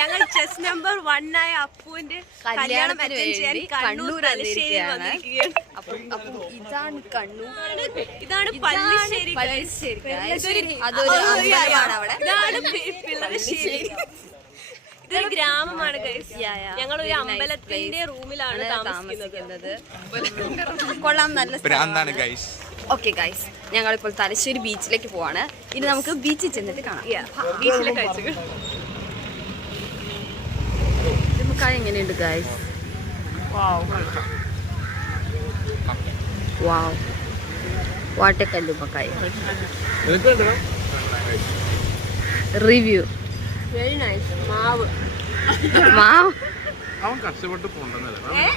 ഞങ്ങൾ chess number one ആയ അപ്പുവിന്റെ കല്യാണം അറ്റൻഡ് ചെയ്യാൻ കണ്ണൂർ തലശ്ശേരി വന്നിരിക്കുകയാണ്. അപ്പം ഇതാണ് കണ്ണൂർ. ഇതാണ് പല്ലിശ്ശേരി guys. ഇതൊരു- അതൊരു അവിടെ. ഇതാണ് പിള്ളശ്ശേരി. ഇതൊരു ഗ്രാമമാണ്. ഞങ്ങൾ ഒരു അമ്പലത്തിന്റെ റൂമിലാണ് താമസിക്കുന്നത്. താമസിക്കുന്നത്. കൊള്ളാം നല്ല ഭ്രാന്താണ് ഗൈസ് ഓക്കെ ഗൈസ് ഞങ്ങളിപ്പോൾ തലശ്ശേരി ബീച്ചിലേക്ക് പോവാണ്. ഇനി നമുക്ക് ബീച്ചിൽ ചെന്നിട്ട് കാണാം. ബീച്ചിലെ കാഴ്ചകൾ ഉമ്മക്കായ എങ്ങനെയുണ്ട് ഗായ്സ് വാവ് വാട്ടക്കല്ലു വാട്ടക്കല്ലുമ്മക്കായ റിവ്യൂ വെരി നൈസ് മാവ്. മാവ് അവൻ കഷ്ടപ്പെട്ട് പോണ്ടെന്നല്ല ഹായ്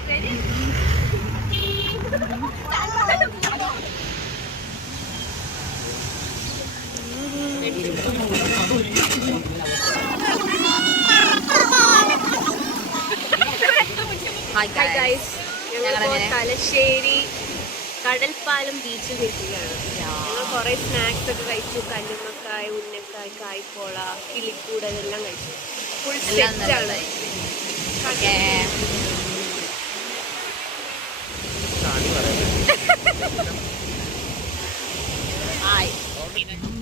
Hi തലശ്ശേരി കടൽപ്പാലം ബീച്ചിൽ നിൽക്കുകയാണ്. ഞങ്ങൾ കുറെ സ്നാക്സ് ഒക്കെ കഴിച്ചു. കല്ലുമ്മക്കായ ഉന്നക്കായ കായ്പോള കിളിക്കൂട എല്ലാം കഴിച്ചു. ഫുൾ എല്ലാം സെറ്റ് ആണ്. ഹായ്